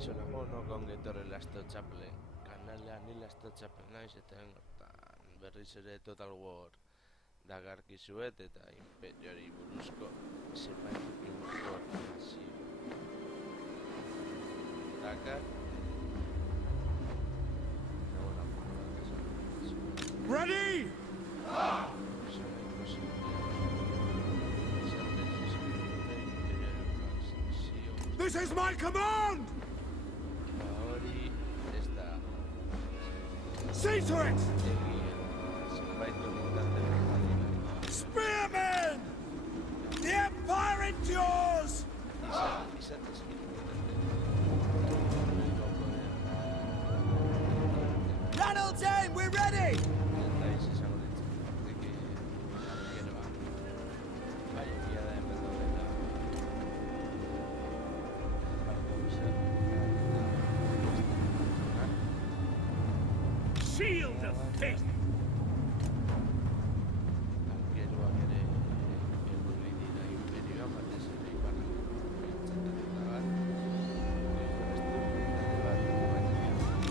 Gizona mono ongi etorri Lasto Chaplin kanalean ni Lasto Chaplin naiz eta berriz ere Total War dakarkizuet eta Imperiori buruzko zenbait informazio dakar. Ready? This is my command! Hori ez da See to it! egia zenbait unitate normali Spearmen! The Empire endures! izatez Lanel Dane, we're ready! Shield of faith!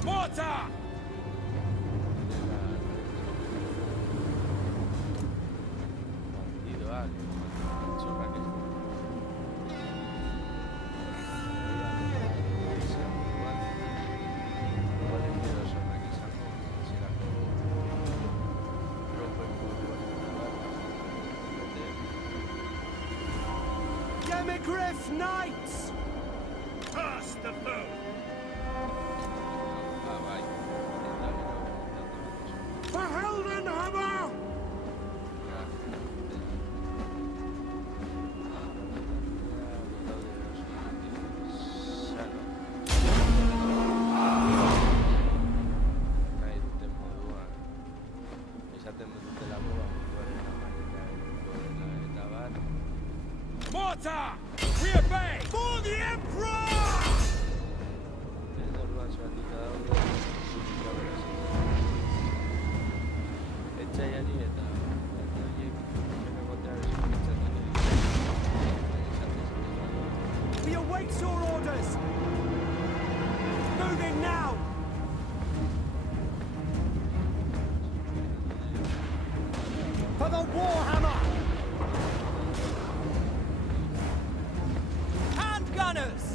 Mortar! Demigriff Knights! Pass the foe! For Heldenhammer! Mortar! We obey! For the Emperor! We await your orders! Moving now! For the Warhammer! Handgunners!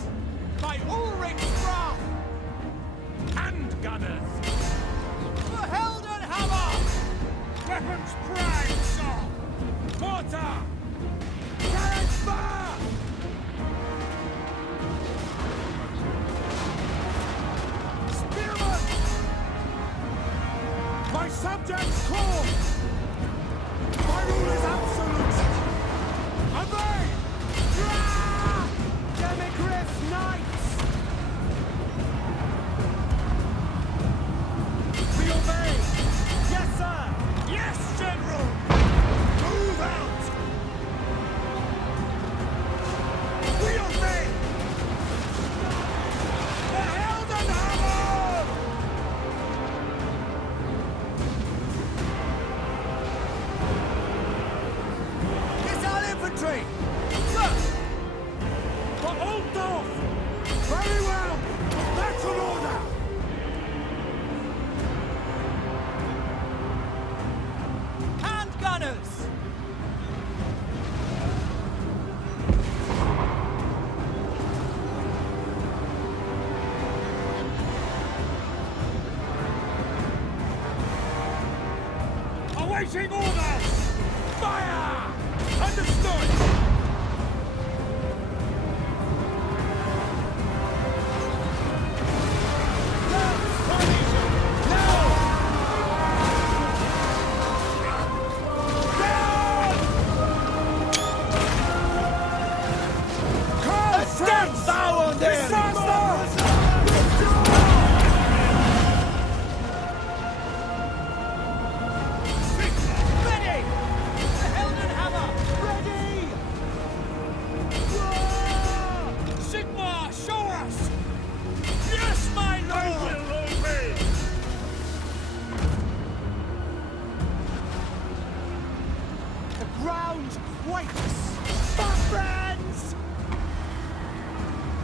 By Ulrich Graf! Handgunners! For Heldenhammer! Weapons prime, sir! Mortar! Cannon fire! Spearman! My subjects call! My rule is absolute! Obey! Rah! Demigriff Knights! We obey! Yes, sir! Yes, General! Move out! We obey! The Heldenhammer! It's our infantry! Look! For Altdorf! Very well! That's an order! Handgunners! Awaiting orders! Fire! Understood! Sigmar, show us! Yes, my lord! I will obey! The ground quakes! My friends!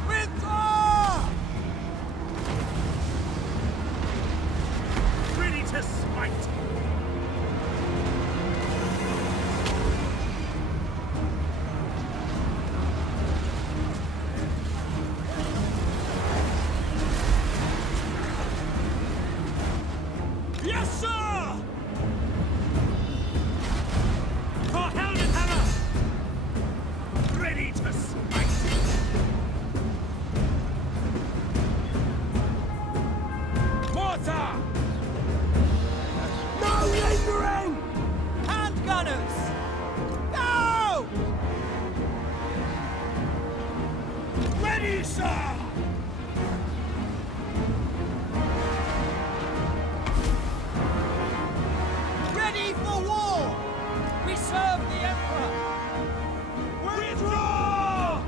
With awe! fight! Yes, sir! For Heldenhammer! Ready to smite! Mortar! No lingering! Handgunners! Go! Ready, sir! Ready for war! We serve the Emperor! Withdraw!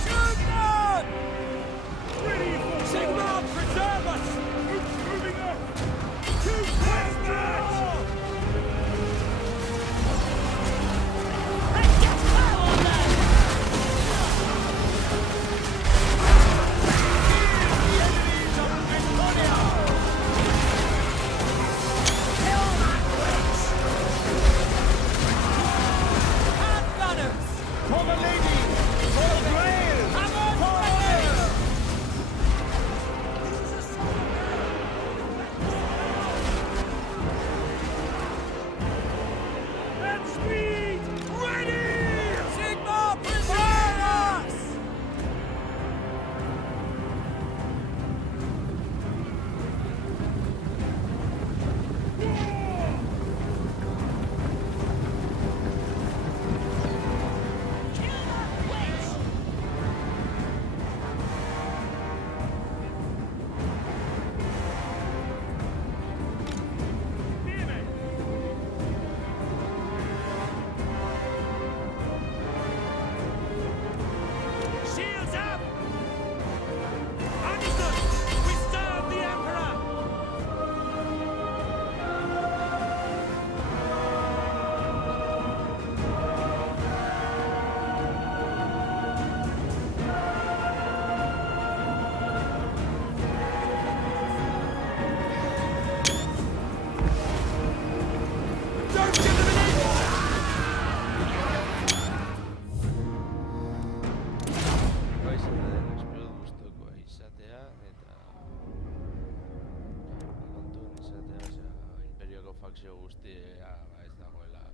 Shoot them! Ready for Sigmar, preserve us! Moving up! To Western! Let's get power on them! The enemies of Antonia! Kill that witch! Handgunners! For the lady! For the grail! Hammer fire! And speed! Ready! Sigmar, preserve us! Kill that witch! Shields up! Understood! We serve the Emperor! Don't give them an inch! Paisanen espero gustukoa izatea eta kontuen izatea, imperioko fakzio guztia ez dagoela